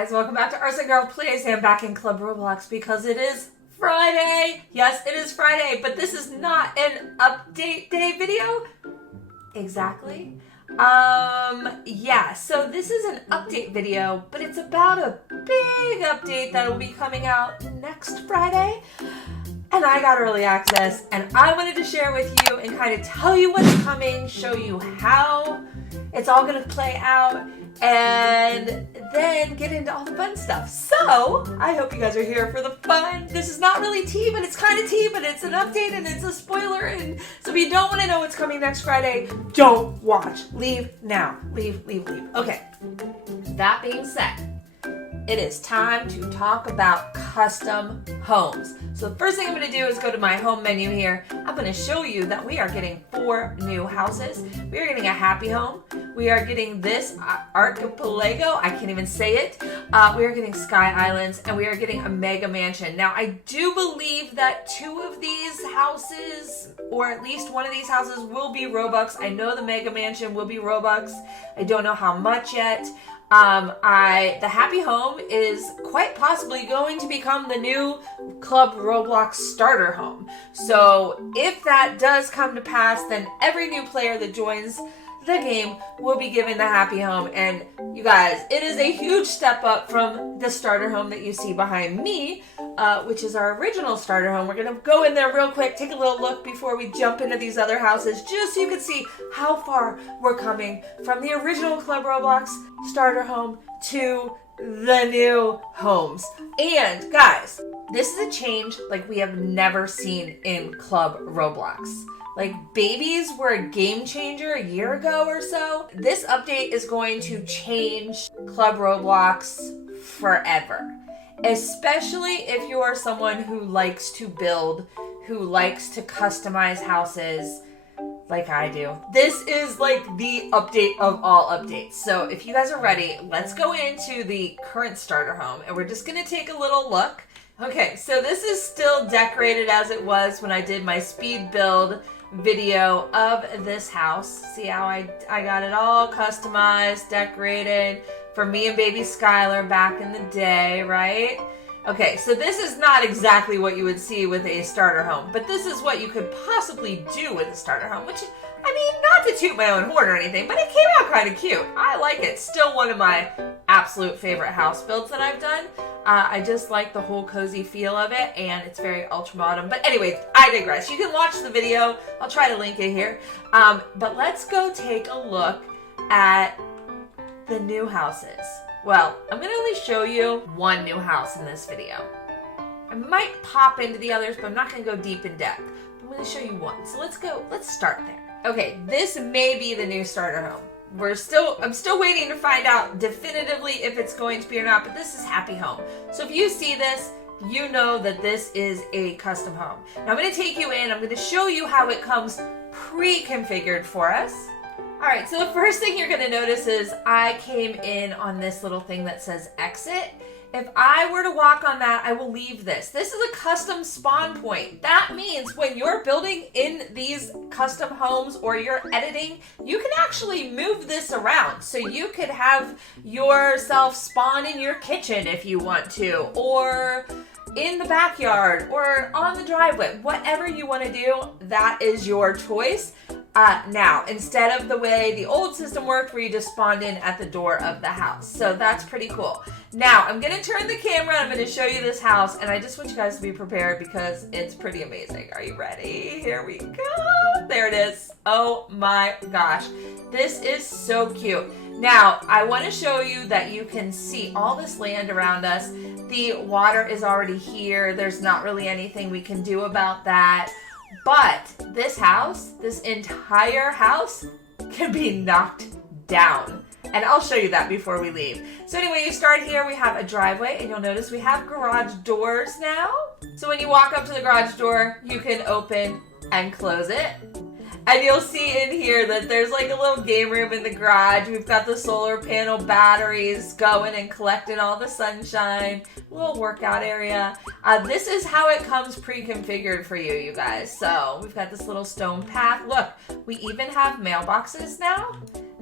guys, welcome back to Arsen Girl Plays. I'm back in Club Roblox because it is Friday. Yes, it is Friday, but this is not an update day video. Exactly. Yeah, so this is an update video, but it's about a big update that will be coming out next Friday. And I got early access, and I wanted to share with you and kind of tell you what's coming, show you how it's all going to play out, and then get into all the fun stuff. So, I hope you guys are here for the fun. This is not really tea, but it's kind of tea, but it's an update and it's a spoiler. And so if you don't want to know what's coming next Friday, don't watch. Leave now. Leave. Okay, that being said, it is time to talk about custom homes. So the first thing I'm going to do is go to my home menu here. I'm going to show you that we are getting 4 new houses. We are getting a happy home. We are getting this archipelago. I can't even say it. We are getting Sky Islands, and we are getting a mega mansion. Now, I do believe that 2 of these houses, or at least one of these houses, will be Robux. I know the mega mansion will be Robux. I don't know how much yet. The happy home is quite possibly going to become the new Club Roblox starter home. So if that does come to pass, then every new player that joins the game will be given the happy home. And you guys, it is a huge step up from the starter home that you see behind me, which is our original starter home. We're going to go in there real quick, take a little look before we jump into these other houses, just so you can see how far we're coming from the original Club Roblox starter home to the new homes. And guys, this is a change like we have never seen in Club Roblox. Like, babies were a game changer a year ago or so. This update is going to change Club Roblox forever. Especially if you're someone who likes to build, who likes to customize houses like I do. This is like the update of all updates. So if you guys are ready, let's go into the current starter home, and we're just gonna take a little look. Okay, so this is still decorated as it was when I did my speed build video of this house. See how I got it all customized, decorated for me and baby Skylar back in the day, right? Okay, so this is not exactly what you would see with a starter home, but this is what you could possibly do with a starter home, which, I mean, not to toot my own horn or anything, but it came out kind of cute. I like it. Still one of my absolute favorite house builds that I've done. I just like the whole cozy feel of it, and it's very ultra modern. But anyway, I digress. You can watch the video. I'll try to link it here. But let's go take a look at the new houses. Well, I'm going to only show you one new house in this video. I might pop into the others, but I'm not going to go deep in depth. I'm going to show you one. So let's start there. Okay, this may be the new starter home. I'm still waiting to find out definitively if it's going to be or not, but this is Happy Home. So if you see this, you know that this is a custom home. Now I'm going to take you in. I'm going to show you how it comes pre-configured for us. All right, so the first thing you're going to notice is I came in on this little thing that says exit. If I were to walk on that, I will leave this. This is a custom spawn point. That means when you're building in these custom homes or you're editing, you can actually move this around. So you could have yourself spawn in your kitchen if you want to, or in the backyard, or on the driveway. Whatever you want to do, that is your choice. Now, instead of the way the old system worked where you just spawned in at the door of the house. So that's pretty cool. Now, I'm going to turn the camera and I'm going to show you this house, and I just want you guys to be prepared because it's pretty amazing. Are you ready? Here we go. There it is. Oh my gosh. This is so cute. Now, I want to show you that you can see all this land around us. The water is already here. There's not really anything we can do about that. But this house, this entire house, can be knocked down. And I'll show you that before we leave. So anyway, you start here, we have a driveway, and you'll notice we have garage doors now. So when you walk up to the garage door, you can open and close it. And you'll see in here that there's like a little game room in the garage. We've got the solar panel batteries going and collecting all the sunshine. A little workout area. This is how it comes pre-configured for you, you guys. So we've got this little stone path. Look, we even have mailboxes now.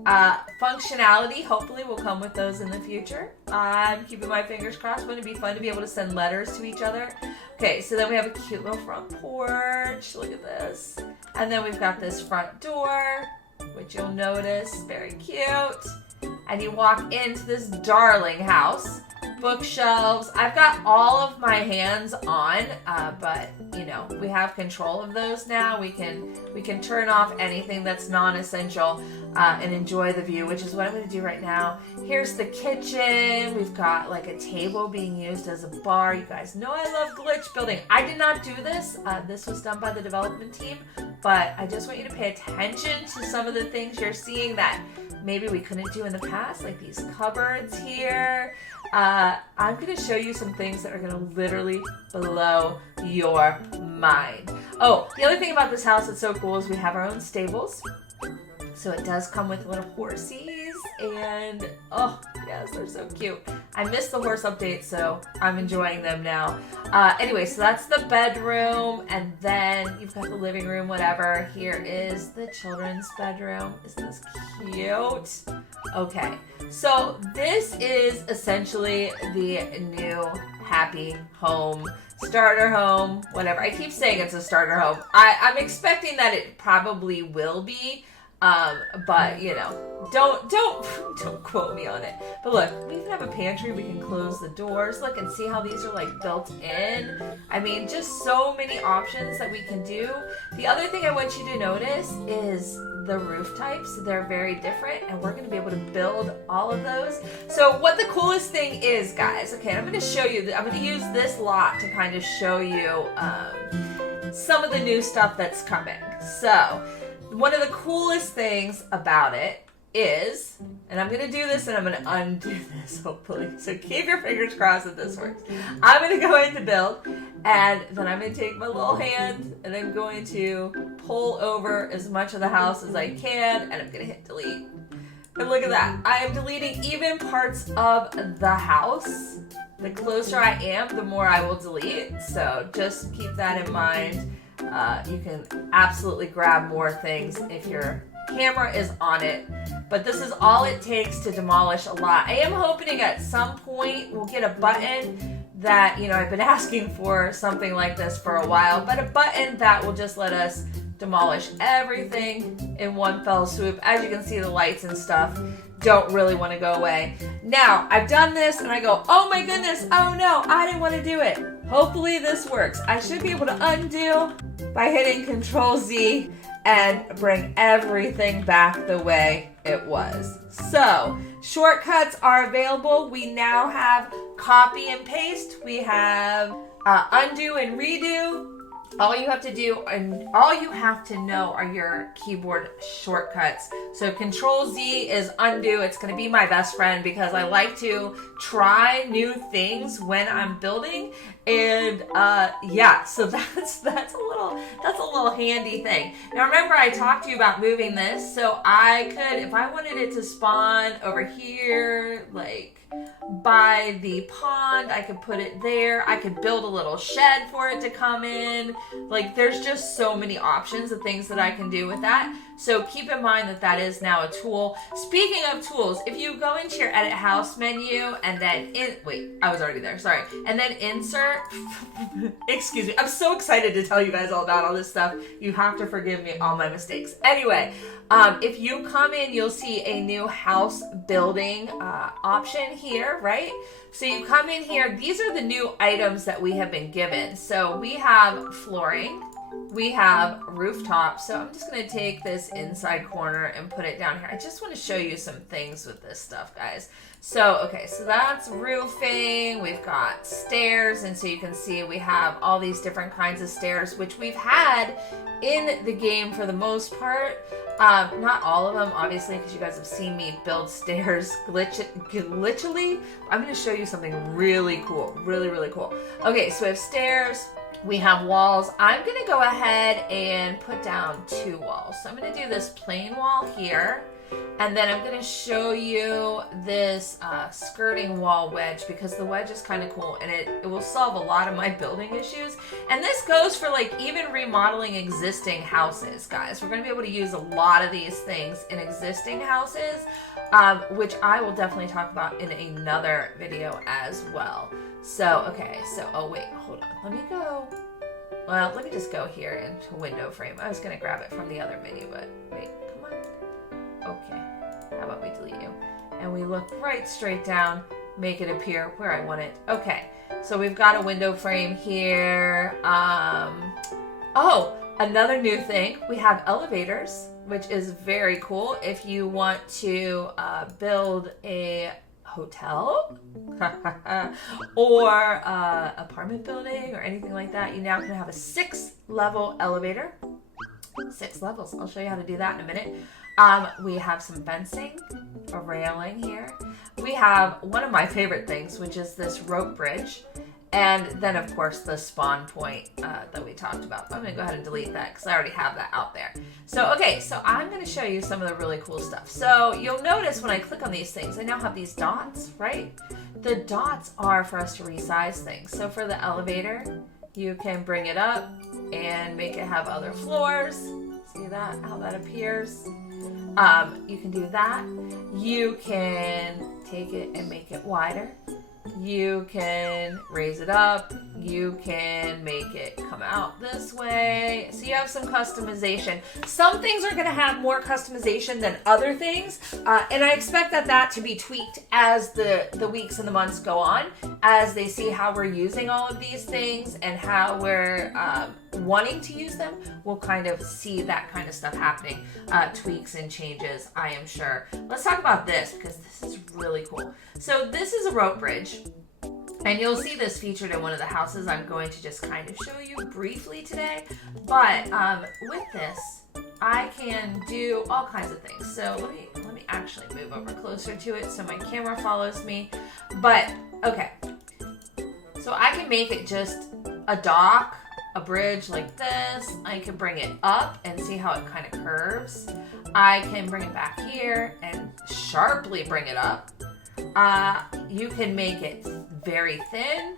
Functionality, hopefully, will come with those in the future. I'm keeping my fingers crossed. Wouldn't it be fun to be able to send letters to each other? Okay, so then we have a cute little front porch. Look at this. And then we've got this front door, which you'll notice, very cute. And you walk into this darling house. Bookshelves. I've got all of my hands on, but you know, we have control of those now. We can turn off anything that's non-essential and enjoy the view, which is what I'm going to do right now. Here's the kitchen. We've got like a table being used as a bar. You guys know I love glitch building. I did not do this. This was done by the development team, but I just want you to pay attention to some of the things you're seeing that maybe we couldn't do in the past, like these cupboards here. I'm going to show you some things that are going to literally blow your mind. Oh, the other thing about this house that's so cool is we have our own stables. So it does come with little horsies, and oh yes, they're so cute. I missed the horse update, so I'm enjoying them now. Anyway, so that's the bedroom, and then you've got the living room, whatever. Here is the children's bedroom. Isn't this cute? Okay, so this is essentially the new happy home, starter home, whatever. I keep saying it's a starter home. I'm expecting that it probably will be. But you know, don't quote me on it. But look, we even have a pantry. We can close the doors. Look and see how these are like built in. I mean, just so many options that we can do. The other thing I want you to notice is the roof types. They're very different, and we're going to be able to build all of those. So what the coolest thing is, guys, okay, I'm going to show you, I'm going to use this lot to kind of show you some of the new stuff that's coming. So one of the coolest things about it is, and I'm going to do this and I'm going to undo this, hopefully. So keep your fingers crossed that this works. I'm going to go into build, and then I'm going to take my little hand and I'm going to pull over as much of the house as I can, and I'm going to hit delete. And look at that. I am deleting even parts of the house. The closer I am, the more I will delete. So just keep that in mind. You can absolutely grab more things if your camera is on it, but this is all it takes to demolish a lot. I am hoping at some point we'll get a button that, you know, I've been asking for something like this for a while, but a button that will just let us demolish everything in one fell swoop. As you can see, the lights and stuff don't really want to go away. Now, I've done this and I go, oh my goodness, oh no, I didn't want to do it. Hopefully this works. I should be able to undo by hitting Control Z and bring everything back the way it was. So, shortcuts are available. We now have copy and paste. We have undo and redo. All you have to do and all you have to know are your keyboard shortcuts. So Control Z is undo. It's going to be my best friend because I like to try new things when I'm building. And yeah, so that's a little handy thing. Now remember, I talked to you about moving this, so I could, if I wanted it to spawn over here, like by the pond, I could put it there. I could build a little shed for it to come in. Like, there's just so many options of things that I can do with that. So keep in mind that that is now a tool. Speaking of tools, if you go into your edit house menu and then wait, I was already there, sorry. And then insert, excuse me, I'm so excited to tell you guys all about all this stuff. You have to forgive me all my mistakes. Anyway, if you come in, you'll see a new house building option here, right? So you come in here, these are the new items that we have been given. So we have flooring, we have rooftop. So I'm just going to take this inside corner and put it down here. I just want to show you some things with this stuff, guys. So, okay, so that's roofing. We've got stairs, and so you can see we have all these different kinds of stairs, which we've had in the game for the most part. Not all of them, obviously, because you guys have seen me build stairs glitchily. I'm going to show you something really cool, really, really cool. Okay, so we have stairs. We have walls. I'm going to go ahead and put down 2 walls. So I'm going to do this plain wall here. And then I'm going to show you this skirting wall wedge, because the wedge is kind of cool and it will solve a lot of my building issues. And this goes for like even remodeling existing houses, guys. We're going to be able to use a lot of these things in existing houses, which I will definitely talk about in another video as well. So, okay, so, oh wait, hold on. Let me go. Well, let me just go here into window frame. I was going to grab it from the other menu, but wait, come on. Okay, how about we delete you? And we look right straight down, make it appear where I want it. Okay, so we've got a window frame here. Oh, another new thing, we have elevators, which is very cool. If you want to build a hotel or apartment building or anything like that, you now can have a 6-level elevator. 6 levels. I'll show you how to do that in a minute. We have some fencing, a railing here. We have one of my favorite things, which is this rope bridge. And then, of course, the spawn point that we talked about. I'm going to go ahead and delete that because I already have that out there. So, okay, so I'm going to show you some of the really cool stuff. So you'll notice when I click on these things, I now have these dots, right? The dots are for us to resize things. So for the elevator, you can bring it up and make it have other floors. See that, how that appears? You can do that. You can take it and make it wider. You can raise it up. You can make it come out this way. So you have some customization. Some things are going to have more customization than other things. And I expect that to be tweaked as the weeks and the months go on, as they see how we're using all of these things and how we're wanting to use them. We'll kind of see that kind of stuff happening. Tweaks and changes, I am sure. Let's talk about this because this is really cool. So this is a rope bridge. And you'll see this featured in one of the houses I'm going to just kind of show you briefly today. But with this, I can do all kinds of things. So let me actually move over closer to it so my camera follows me. But, okay. So I can make it just a dock, a bridge like this. I can bring it up and see how it kind of curves. I can bring it back here and sharply bring it up. You can make it very thin.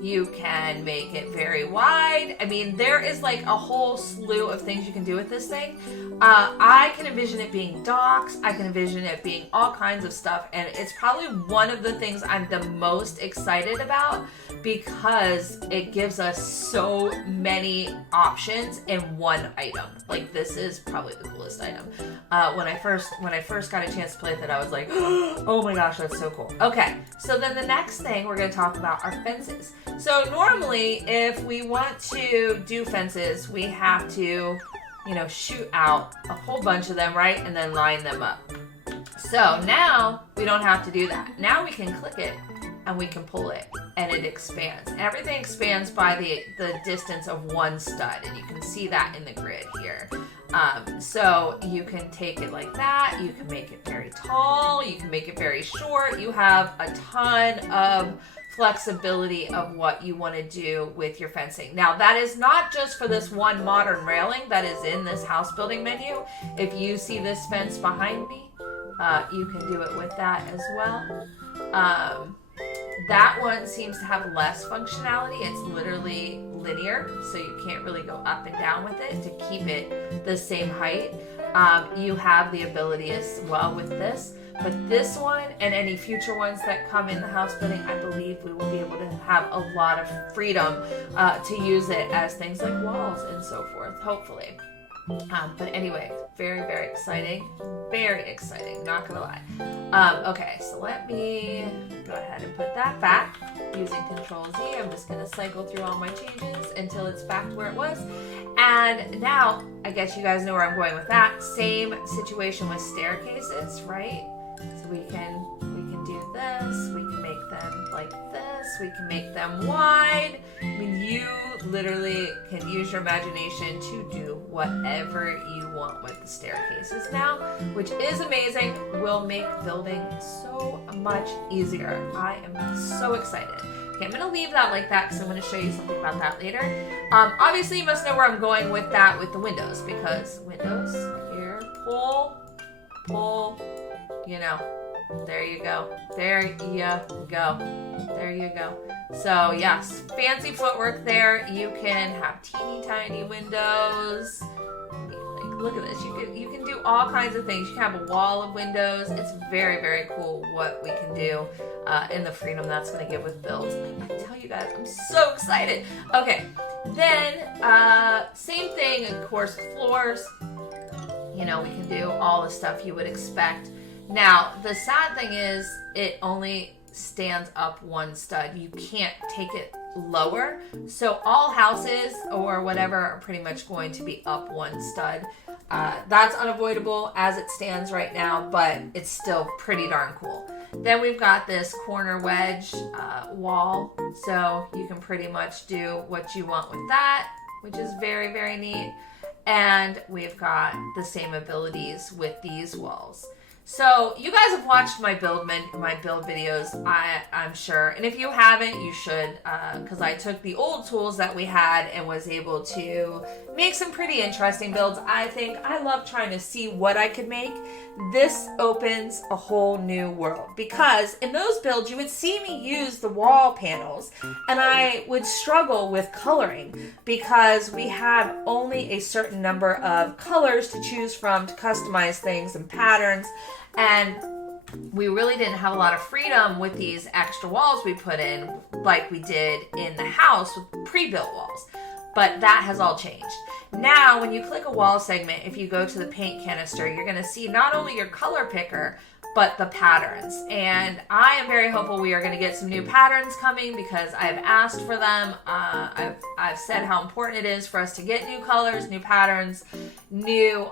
You can make it very wide. I mean, there is like a whole slew of things you can do with this thing. I can envision it being docks. I can envision it being all kinds of stuff. And it's probably one of the things I'm the most excited about because it gives us so many options in one item. Like, this is probably the coolest item. When I first got a chance to play with it, I was like, oh my gosh, that's so cool. Okay, so then the next thing we're going to talk about are fences. So normally, if we want to do fences, we have to, shoot out a whole bunch of them, right? And then line them up. So now we don't have to do that. Now we can click it and we can pull it and it expands. Everything expands by the distance of one stud, and you can see that in the grid here. So you can take it like that. You can make it very tall. You can make it very short. You have a ton of flexibility of what you want to do with your fencing. Now, that is not just for this one modern railing that is in this house building menu. If you see this fence behind me, you can do it with that as well. That one seems to have less functionality. It's literally linear, so you can't really go up and down with it to keep it the same height. You have the ability as well with this. But this one and any future ones that come in the house building, I believe we will be able to have a lot of freedom to use it as things like walls and so forth, hopefully. But anyway, very, very exciting. Very exciting, not gonna lie. Okay, so let me go ahead and put that back using Control Z. I'm just gonna cycle through all my changes until it's back to where it was. And now, I guess you guys know where I'm going with that. Same situation with staircases, right? So we can do this, we can make them like this, we can make them wide. I mean, you literally can use your imagination to do whatever you want with the staircases now, which is amazing. Will make building so much easier. I am so excited. Okay, I'm going to leave that like that because I'm going to show you something about that later. Obviously, you must know where I'm going with that with the windows, because windows here, pull, pull, you know, there you go. There you go. There you go. So yes, fancy footwork there. You can have teeny tiny windows. Like, look at this. You can do all kinds of things. You can have a wall of windows. It's very, very cool what we can do and the freedom that's going to give with builds. I tell you guys, I'm so excited. Okay, then same thing, of course, floors. You know, we can do all the stuff you would expect. Now, the sad thing is it only stands up one stud. You can't take it lower. So all houses or whatever are pretty much going to be up one stud. That's unavoidable as it stands right now, but it's still pretty darn cool. Then we've got this corner wedge wall. So you can pretty much do what you want with that, which is very, very neat. And we've got the same abilities with these walls. So you guys have watched my build videos, I'm sure. And if you haven't, you should, because I took the old tools that we had and was able to make some pretty interesting builds. I love trying to see what I could make. This opens a whole new world, because in those builds, you would see me use the wall panels and I would struggle with coloring because we have only a certain number of colors to choose from to customize things and patterns. And we really didn't have a lot of freedom with these extra walls we put in like we did in the house with pre-built walls. But that has all changed. Now, when you click a wall segment, if you go to the paint canister, you're going to see not only your color picker, but the patterns. And I am very hopeful we are going to get some new patterns coming because I've asked for them. I've said how important it is for us to get new colors, new patterns, new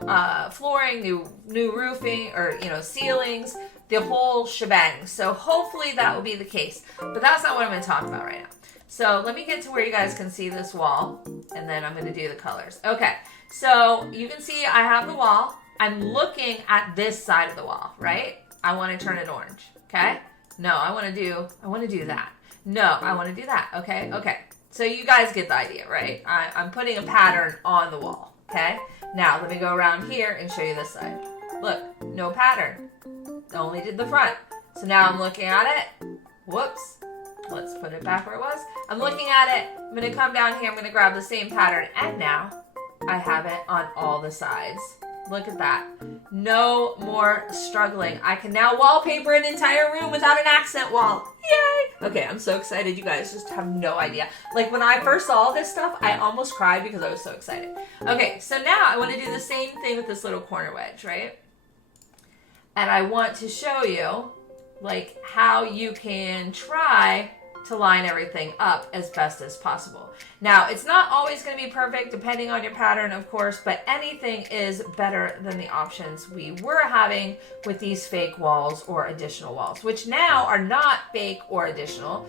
flooring, new roofing, or ceilings, the whole shebang. So hopefully that will be the case. But that's not what I'm going to talk about right now. So let me get to where you guys can see this wall, and then I'm going to do the colors. Okay, so you can see I have the wall. I'm looking at this side of the wall, right? I want to turn it orange, okay? No, I want to do that. No, I want to do that, okay? Okay, so you guys get the idea, right? I'm putting a pattern on the wall, okay? Now, let me go around here and show you this side. Look, no pattern. Only did the front. So now I'm looking at it. Whoops. Let's put it back where it was. I'm looking at it. I'm going to come down here. I'm going to grab the same pattern. And now I have it on all the sides. Look at that. No more struggling. I can now wallpaper an entire room without an accent wall. Yay! Okay, I'm so excited. You guys just have no idea. Like when I first saw this stuff, I almost cried because I was so excited. Okay, so now I want to do the same thing with this little corner wedge, right? And I want to show you like how you can try to line everything up as best as possible. Now, it's not always going to be perfect depending on your pattern, of course, but anything is better than the options we were having with these fake walls or additional walls, which now are not fake or additional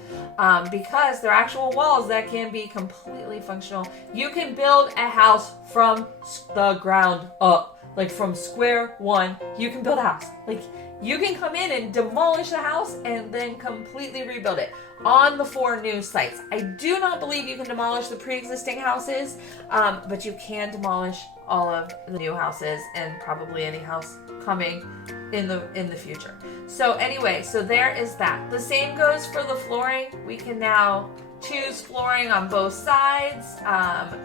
because they're actual walls that can be completely functional. You can build a house from the ground up, like from square one. You can build a house. Like you can come in and demolish the house and then completely rebuild it on the 4 new sites. I do not believe you can demolish the pre-existing houses, but you can demolish all of the new houses and probably any house coming in the future. So anyway, so there is that. The same goes for the flooring. We can now choose flooring on both sides.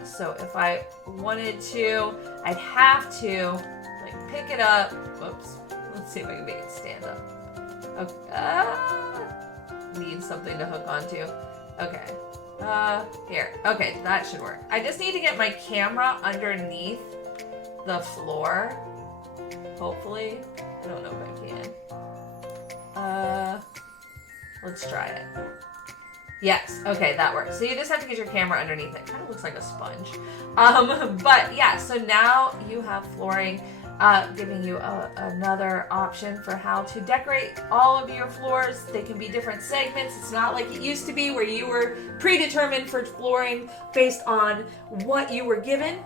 So if I wanted to, I'd have to like pick it up. Whoops. Let's see if I can make it stand up. Okay. Need something to hook onto. Okay. Here. Okay, that should work. I just need to get my camera underneath the floor. Hopefully. I don't know if I can. Let's try it. Yes. Okay, that works. So you just have to get your camera underneath it. Kind of looks like a sponge. But yeah, so now you have flooring. Giving you another option for how to decorate all of your floors. They can be different segments. It's not like it used to be where you were predetermined for flooring based on what you were given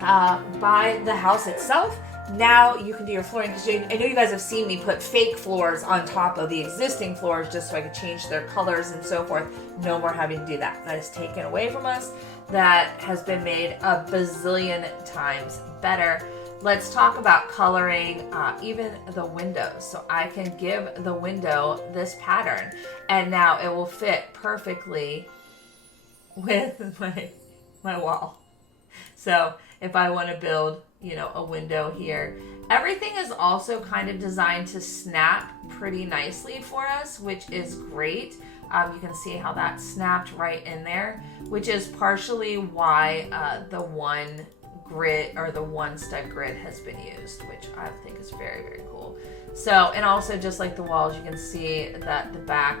by the house itself. Now you can do your flooring. I know you guys have seen me put fake floors on top of the existing floors just so I could change their colors and so forth. No more having to do that. That is taken away from us. That has been made a bazillion times better. let's talk about coloring even the windows. So I can give the window this pattern, and now it will fit perfectly with my wall. So if I want to build, you know, a window here, everything is also kind of designed to snap pretty nicely for us, which is great. You can see how that snapped right in there, which is partially why the one grid or the one stud grid has been used, which I think is very, very cool. So, and also just like the walls, you can see that the back,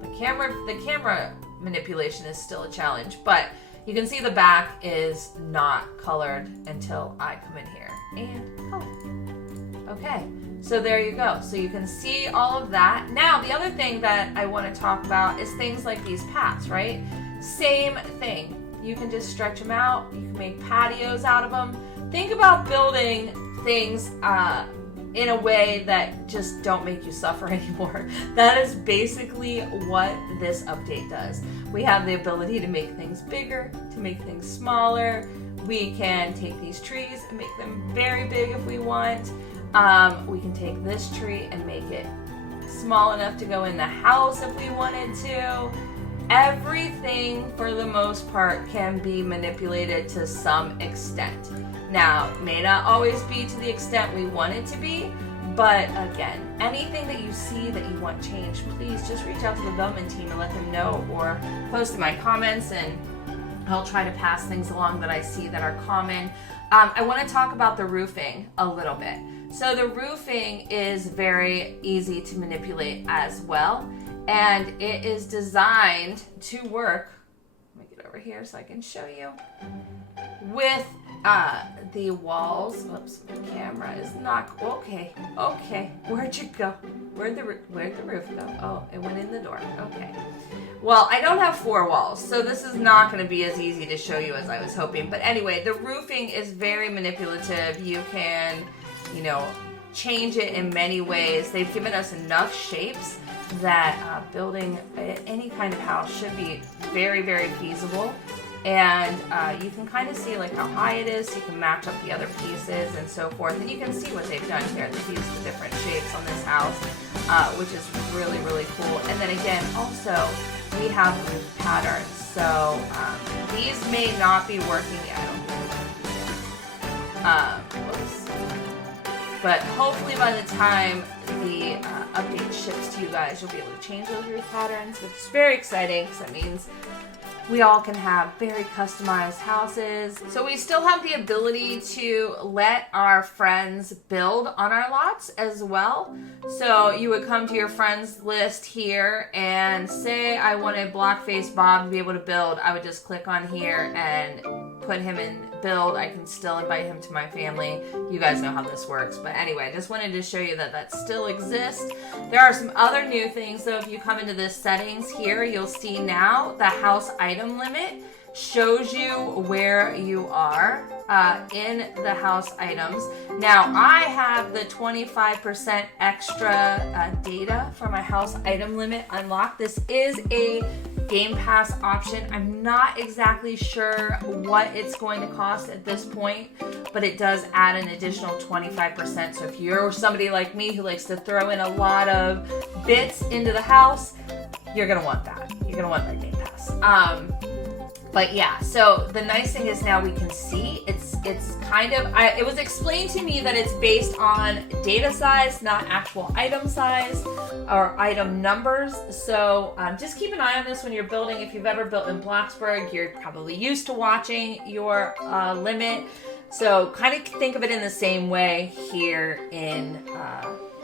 the camera manipulation is still a challenge, but you can see the back is not colored until I come in here and color. Okay, so there you go. So you can see all of that. Now, the other thing that I want to talk about is things like these paths, right? Same thing. You can just stretch them out. You can make patios out of them. Think about building things in a way that just don't make you suffer anymore. That is basically what this update does. We have the ability to make things bigger, to make things smaller. We can take these trees and make them very big if we want. We can take this tree and make it small enough to go in the house if we wanted to. Everything, for the most part, can be manipulated to some extent. Now, it may not always be to the extent we want it to be, but again, anything that you see that you want changed, please just reach out to the development team and let them know, or post in my comments, and I'll try to pass things along that I see that are common. I want to talk about the roofing a little bit. So the roofing is very easy to manipulate as well, and it is designed to work. Let me get over here so I can show you. With the walls. Whoops, the camera is not okay. Where'd you go? Where'd the roof go? Oh, it went in the door. Okay. Well, I don't have 4 walls, so this is not going to be as easy to show you as I was hoping. But anyway, the roofing is very manipulative. You can, you know, change it in many ways. They've given us enough shapes that building any kind of house should be very, very feasible. And you can kind of see like how high it is. So you can match up the other pieces and so forth. And you can see what they've done here. They've used the different shapes on this house, which is really, really cool. And then again, also, we have roof patterns. So these may not be working yet. Whoops. But hopefully by the time the update ships to you guys, you'll be able to change those roof patterns, which is very exciting because that means we all can have very customized houses. So we still have the ability to let our friends build on our lots as well. So you would come to your friends list here and say, I wanted Blockface Bob to be able to build. I would just click on here and put him in build. I can still invite him to my family. You guys know how this works. But anyway, I just wanted to show you that that still exists. There are some other new things. So if you come into this settings here, you'll see now the house item limit shows you where you are in the house items. Now I have the 25% extra data for my house item limit unlocked. This is a Game Pass option. I'm not exactly sure what it's going to cost at this point, but it does add an additional 25%. So if you're somebody like me who likes to throw in a lot of bits into the house, you're gonna want that. You're gonna want that Game Pass. But yeah, so the nice thing is now we can see it's kind of, it was explained to me that it's based on data size, not actual item size or item numbers. So just keep an eye on this when you're building. If you've ever built in Bloxburg, you're probably used to watching your limit. So kind of think of it in the same way here in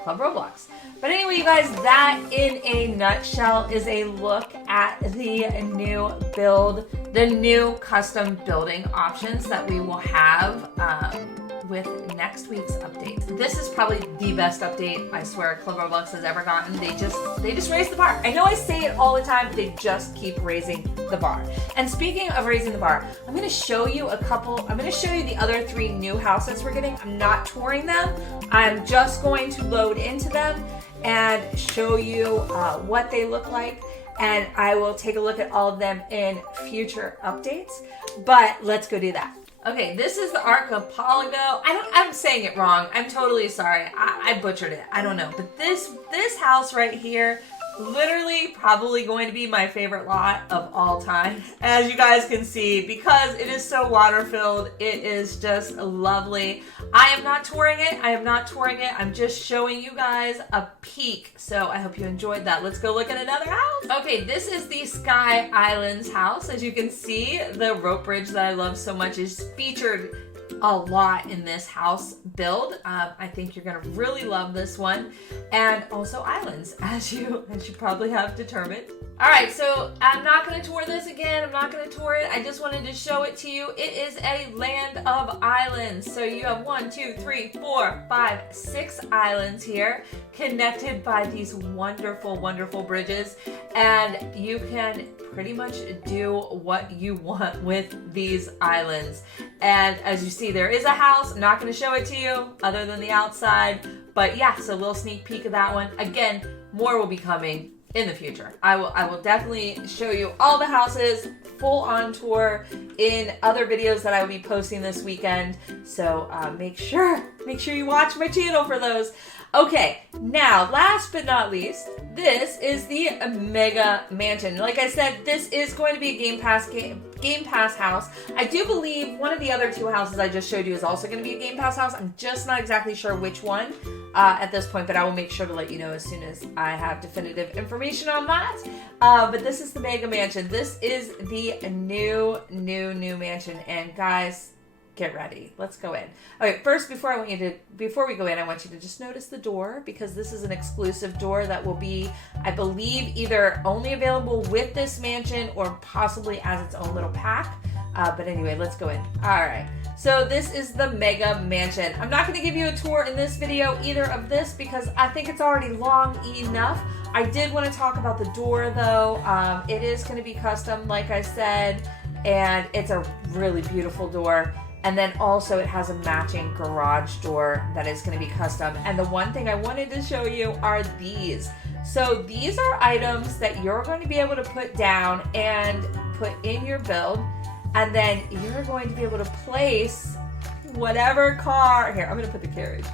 Club Roblox. But anyway, you guys, that in a nutshell is a look at the new build, the new custom building options that we will have with next week's update. This is probably the best update, I swear, Club Roblox has ever gotten. They just raised the bar. I know I say it all the time, but they just keep raising the bar. And speaking of raising the bar, I'm going to show you the other 3 new houses we're getting. I'm not touring them. I'm just going to load into them and show you what they look like. And I will take a look at all of them in future updates. But let's go do that. Okay, this is the archipelago. I'm saying it wrong. I'm totally sorry. I butchered it. I don't know. But this house right here, literally probably going to be my favorite lot of all time. As you guys can see, because it is so water filled, it is just lovely. I am not touring it. I'm just showing you guys a peek. So I hope you enjoyed that. Let's go look at another house. Okay, this is the Sky Islands house. As you can see, the rope bridge that I love so much is featured a lot in this house build. I think you're gonna really love this one, and also islands, as you probably have determined. All right, so I'm not gonna tour this again. I'm not gonna tour it. I just wanted to show it to you. It is a land of islands. So you have 1, 2, 3, 4, 5, 6 islands here, connected by these wonderful, wonderful bridges, and you can pretty much do what you want with these islands. And as you see, there is a house. I'm not going to show it to you other than the outside, but yeah, so a little sneak peek of that one. Again, more will be coming in the future. I will definitely show you all the houses, full on tour in other videos that I will be posting this weekend. So make sure you watch my channel for those. Okay, now last but not least, this is the Mega Mansion. Like I said, this is going to be a Game Pass house. I do believe one of the other 2 houses I just showed you is also going to be a Game Pass house. I'm just not exactly sure which one at this point, but I will make sure to let you know as soon as I have definitive information on that. But this is the Mega Mansion. This is the new mansion, and guys, get ready. Let's go in. Okay, first, before we go in, I want you to just notice the door, because this is an exclusive door that will be, I believe, either only available with this mansion or possibly as its own little pack. But anyway, let's go in. All right. So this is the Mega Mansion. I'm not going to give you a tour in this video either of this because I think it's already long enough. I did want to talk about the door though. It is going to be custom, like I said, and it's a really beautiful door. And then also it has a matching garage door that is going to be custom. And the one thing I wanted to show you are these. So these are items that you're going to be able to put down and put in your build. And then you're going to be able to place whatever car, here, I'm going to put the carriage,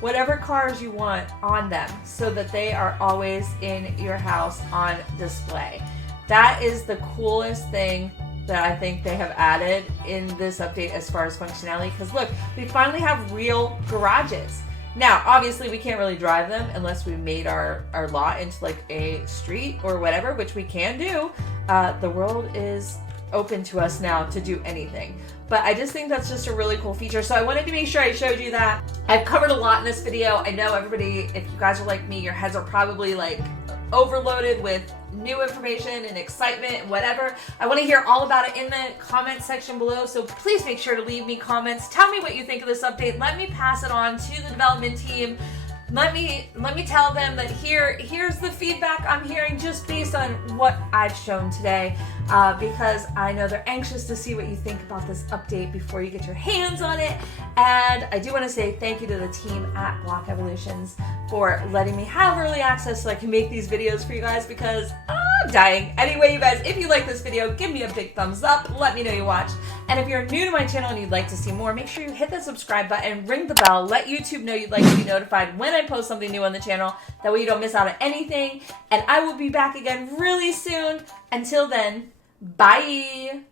whatever cars you want on them so that they are always in your house on display. That is the coolest thing that I think they have added in this update as far as functionality, because look, we finally have real garages. Now, obviously we can't really drive them unless we made our lot into like a street or whatever, which we can do. The world is open to us now to do anything. But I just think that's just a really cool feature. So I wanted to make sure I showed you that. I've covered a lot in this video. I know everybody, if you guys are like me, your heads are probably like overloaded with new information and excitement and whatever. I want to hear all about it in the comment section below, so please make sure to leave me comments. Tell me what you think of this update. Let me pass it on to the development team. Let me tell them that here's the feedback I'm hearing just based on what I've shown today, because I know they're anxious to see what you think about this update before you get your hands on it. And I do want to say thank you to the team at Block Evolutions for letting me have early access so I can make these videos for you guys, because I'm dying. Anyway, you guys, if you like this video, give me a big thumbs up. Let me know you watched. And if you're new to my channel and you'd like to see more, make sure you hit the subscribe button, ring the bell, let YouTube know you'd like to be notified when I post something new on the channel. That way you don't miss out on anything. And I will be back again really soon. Until then, bye!